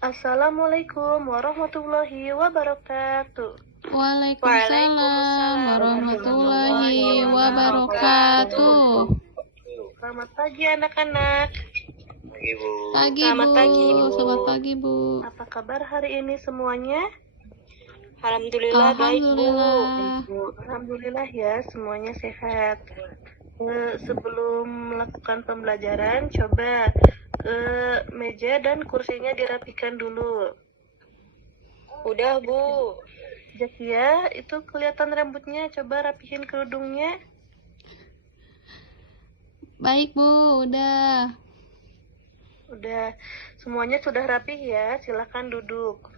Assalamualaikum warahmatullahi wabarakatuh. Waalaikumsalam warahmatullahi wabarakatuh. Selamat pagi anak-anak. Pagi Selamat Bu. pagi, Bu. Selamat pagi Bu. Apa kabar hari ini semuanya? Alhamdulillah baik Bu. Alhamdulillah ya, semuanya sehat. Sebelum melakukan pembelajaran, coba meja dan kursinya dirapikan dulu. Udah Bu. Zakia, itu kelihatan rambutnya, coba rapihin kerudungnya. Baik Bu, udah. Udah, semuanya sudah rapih ya, silakan duduk.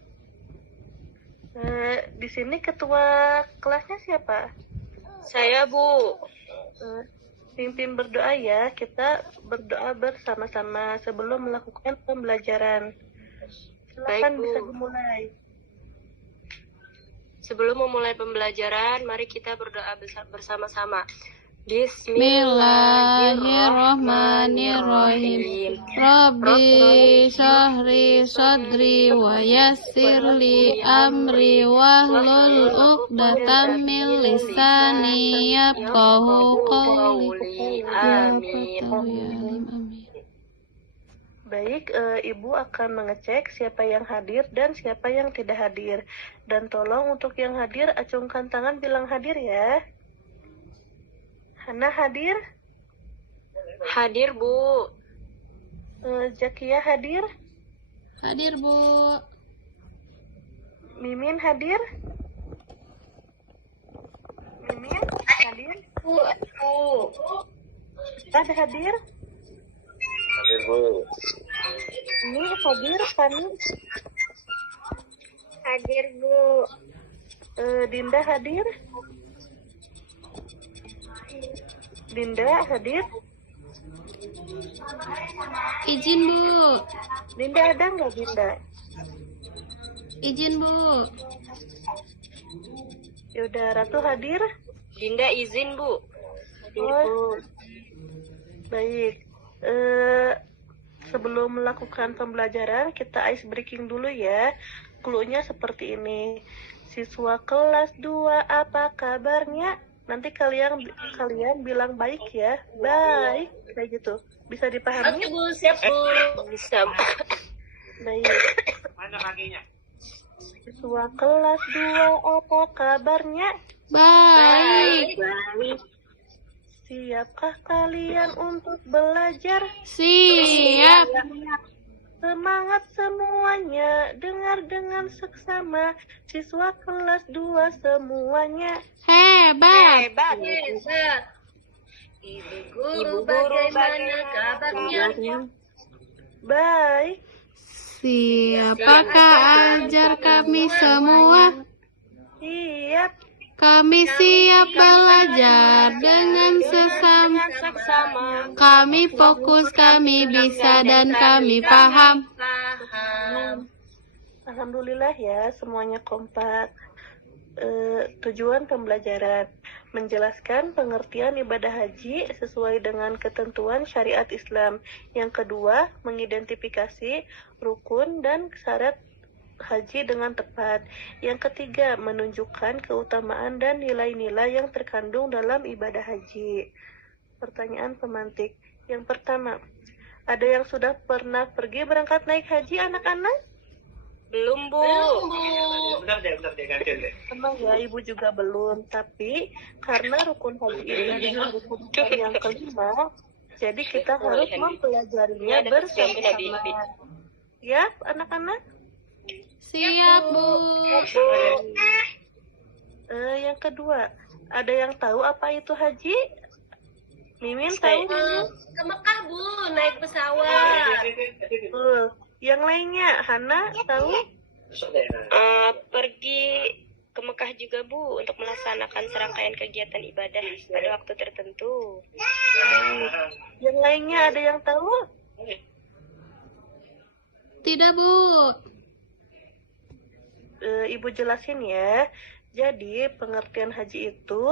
Di sini ketua kelasnya siapa? Saya Bu. Pimpin berdoa ya, kita berdoa bersama-sama sebelum melakukan pembelajaran. Silakan Baik, Bu. bisa dimulai. Sebelum memulai pembelajaran, mari kita berdoa bersama-sama. Bismillahirrahmanirrahim. Rabbi syahri sadri wa yassirli amri wahlul uqdatam min lisani yafqahu qawli. Amin. Baik, Ibu akan mengecek siapa yang hadir dan siapa yang tidak hadir. Dan tolong untuk yang hadir, acungkan tangan bilang hadir ya. Hana hadir? Hadir Bu. Zakia hadir? Hadir Bu. Mimin hadir? Mimin hadir? Bu. Ustaz hadir? Hadir Bu. Ini hadir, Fani? Hadir Bu. Dinda hadir? Dinda hadir? Izin Bu. Dinda ada nggak Dinda? Izin Bu. Yaudah, Ratu hadir? Dinda izin Bu. Oh, baik. Sebelum melakukan pembelajaran, kita ice breaking dulu ya. Cluenya seperti ini. Siswa kelas 2, apa kabarnya? Nanti kalian bilang baik ya. Baik, kayak gitu. Bisa dipahami? Bu, siap Bu. Bisa. Baik. Mana kakinya? Siswa kelas 2, apa kabarnya? Baik. Siapkah kalian untuk belajar? Siap. Semangat semuanya, dengar dengan seksama, siswa kelas 2 semuanya. Hebat. Hebat. Ibu guru bagaimana kabarnya? Baik. Siapakah ajar kami semua? Siap. Kami siap belajar dengan sesama. Kami fokus, kami bisa, dan kami paham. Alhamdulillah ya, semuanya kompak. Tujuan pembelajaran menjelaskan pengertian ibadah haji sesuai dengan ketentuan syariat Islam. Yang kedua, mengidentifikasi rukun dan syarat haji dengan tepat. Yang ketiga, menunjukkan keutamaan dan nilai-nilai yang terkandung dalam ibadah haji. Pertanyaan pemantik. Yang pertama, ada yang sudah pernah pergi berangkat naik haji anak-anak? Belum Bu. Bentar deh, gantian deh. Emang ya, Ibu juga belum. Tapi karena rukun haji ini adalah rukun yang kelima, jadi kita harus mempelajarinya bersama-sama. Ya, anak-anak? Siap Bu. Yang kedua, ada yang tahu apa itu haji? Mimin tahu? Ke Mekah Bu, naik pesawat. Yang lainnya, Hana tahu? Pergi ke Mekah juga Bu untuk melaksanakan serangkaian kegiatan ibadah pada waktu tertentu. Yang lainnya ada yang tahu? Tidak Bu. Ibu jelasin ya. Jadi, pengertian haji itu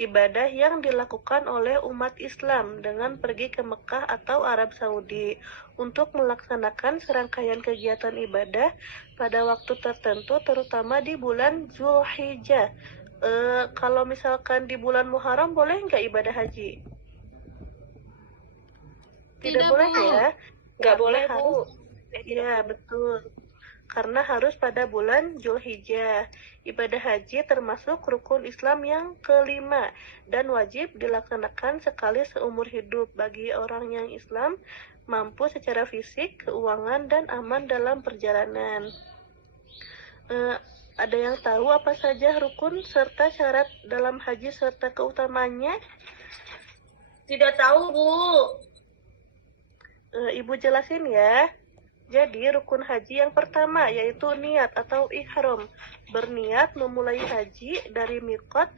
ibadah yang dilakukan oleh umat Islam dengan pergi ke Mekah atau Arab Saudi untuk melaksanakan serangkaian kegiatan ibadah pada waktu tertentu, terutama di bulan Zulhijjah. Kalau misalkan di bulan Muharram, boleh nggak ibadah haji? Tidak boleh Bu. ya? Nggak Karena boleh, Bu. harus- Iya, betul. Karena harus pada bulan Zulhijjah. Ibadah haji termasuk rukun Islam yang kelima dan wajib dilaksanakan sekali seumur hidup bagi orang yang Islam mampu secara fisik, keuangan, dan aman dalam perjalanan. Ada yang tahu apa saja rukun serta syarat dalam haji serta keutamaannya? Tidak tahu, Bu. Ibu jelasin ya. Jadi rukun haji yang pertama yaitu niat atau ihram. Berniat memulai haji dari miqat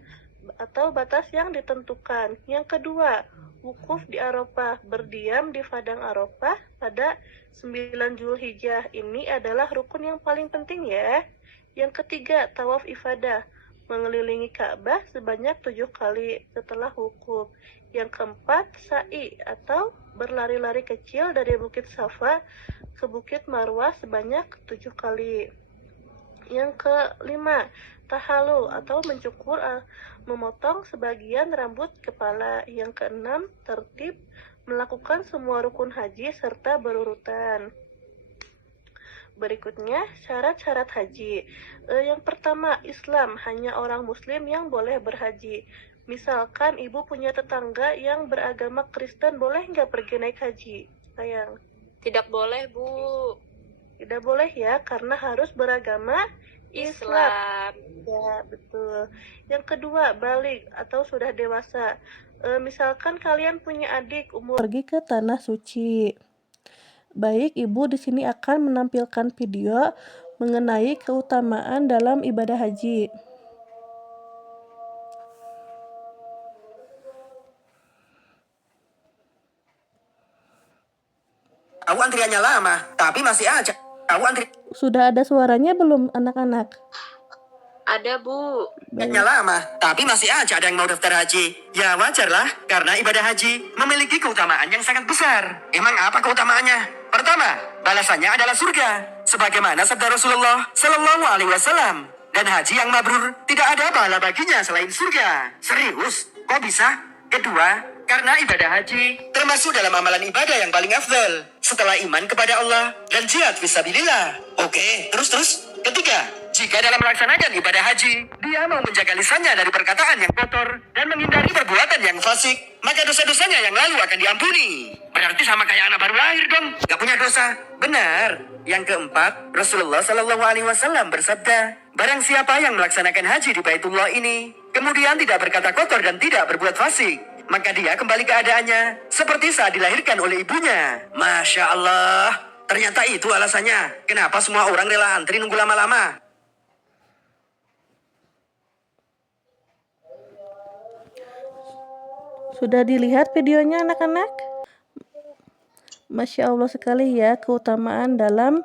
atau batas yang ditentukan. Yang kedua, wukuf di Arafah, berdiam di padang Arafah pada 9 Zulhijjah. Ini adalah rukun yang paling penting ya. Yang ketiga, tawaf ifadah, mengelilingi Ka'bah sebanyak 7 kali setelah wukuf. Yang keempat, sa'i atau berlari-lari kecil dari Bukit Safa ke Bukit Marwah sebanyak 7 kali. Yang kelima, tahalul atau mencukur, memotong sebagian rambut kepala. Yang keenam, tertib melakukan semua rukun haji serta berurutan. Berikutnya, syarat-syarat haji. Yang pertama, Islam, hanya orang muslim yang boleh berhaji. Misalkan ibu punya tetangga yang beragama Kristen, boleh nggak pergi naik haji? Sayang. Tidak boleh, Bu. Tidak boleh ya, karena harus beragama Islam. Ya, betul. Yang kedua, balik atau sudah dewasa. Misalkan kalian punya adik umur pergi ke tanah suci. Baik, ibu di sini akan menampilkan video mengenai keutamaan dalam ibadah haji. Tahu antriannya lama, tapi masih aja. Tahu Sudah ada suaranya belum anak-anak? Ada, Bu. antriannya lama, tapi masih aja ada yang mau daftar haji. Ya wajarlah, karena ibadah haji memiliki keutamaan yang sangat besar. Emang apa keutamaannya? Pertama, balasannya adalah surga. Sebagaimana sabda Rasulullah Sallallahu Alaihi Wasallam. Dan haji yang mabrur tidak ada pahala baginya selain surga. Serius? Kok bisa? Kedua, karena ibadah haji termasuk dalam amalan ibadah yang paling afdal setelah iman kepada Allah dan jihad fisabilillah. Oke, terus. Ketiga, jika dalam melaksanakan ibadah haji, dia mau menjaga lisannya dari perkataan yang kotor dan menghindari perbuatan yang fasik, maka dosa-dosanya yang lalu akan diampuni. Berarti sama kayak anak baru lahir dong, gak punya dosa. Benar. Yang keempat, Rasulullah Sallallahu Alaihi Wasallam bersabda, barang siapa yang melaksanakan haji di Baitullah ini, kemudian tidak berkata kotor dan tidak berbuat fasik, maka dia kembali keadaannya seperti saat dilahirkan oleh ibunya. Masya Allah. Ternyata itu alasannya. Kenapa semua orang rela antri nunggu lama-lama? Sudah dilihat videonya anak-anak? Masya Allah sekali ya keutamaan dalam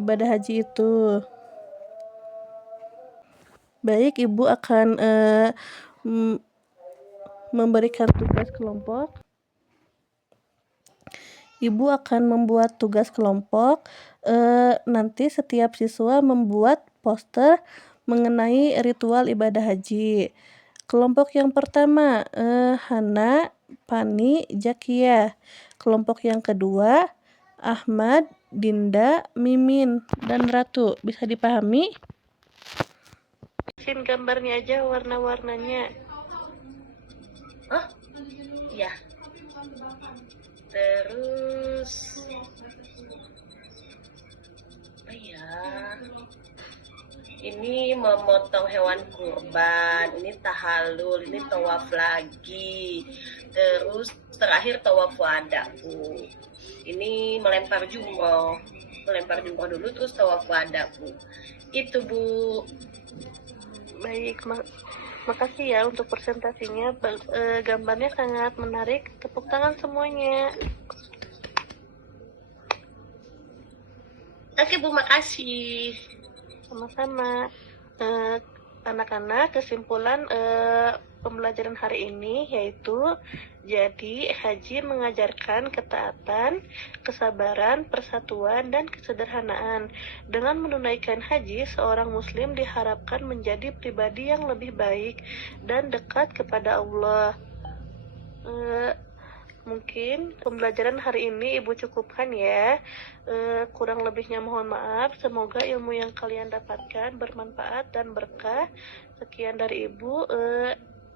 ibadah haji itu. Baik, ibu akan memberikan tugas kelompok. Ibu akan membuat tugas kelompok. Nanti setiap siswa membuat poster mengenai ritual ibadah haji. Kelompok yang pertama, Hana, Pani, Jakia. Kelompok yang kedua, Ahmad, Dinda, Mimin, dan Ratu. Bisa dipahami? Bikin gambarnya aja warna-warnanya. Oh, iya. Terus, apa ya? Ini memotong hewan kurban, ini tahalul, ini tawaf lagi. Terus terakhir tawaf wada, Bu. Ini melempar jumroh dulu, terus tawaf wada, Bu. Itu, Bu. Baik, makasih ya untuk presentasinya. Gambarnya sangat menarik. Tepuk tangan semuanya. Oke, Bu, makasih. Sama-sama. Eh, Anak-anak, kesimpulan pembelajaran hari ini yaitu jadi haji mengajarkan ketaatan, kesabaran, persatuan, dan kesederhanaan. Dengan menunaikan haji, seorang muslim diharapkan menjadi pribadi yang lebih baik dan dekat kepada Allah. Mungkin pembelajaran hari ini Ibu cukupkan ya. Kurang lebihnya mohon maaf. Semoga ilmu yang kalian dapatkan bermanfaat dan berkah. Sekian dari Ibu.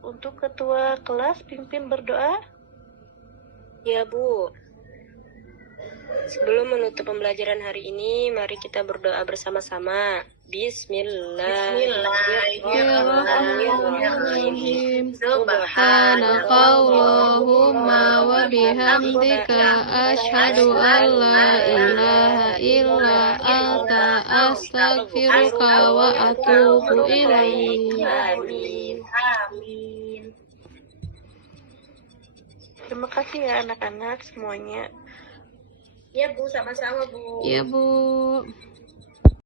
Untuk ketua kelas, pimpin berdoa. Ya, Bu. Sebelum menutup pembelajaran hari ini, mari kita berdoa bersama-sama. Bismillahirrahmanirrahim. Subhanakallahumma wa bihamdika asyhadu an la ilaha illa anta astaghfiruka wa atubu ilaik. Amin. Terima kasih ya anak-anak semuanya. Ya Bu, sama-sama Bu. Ya, Bu.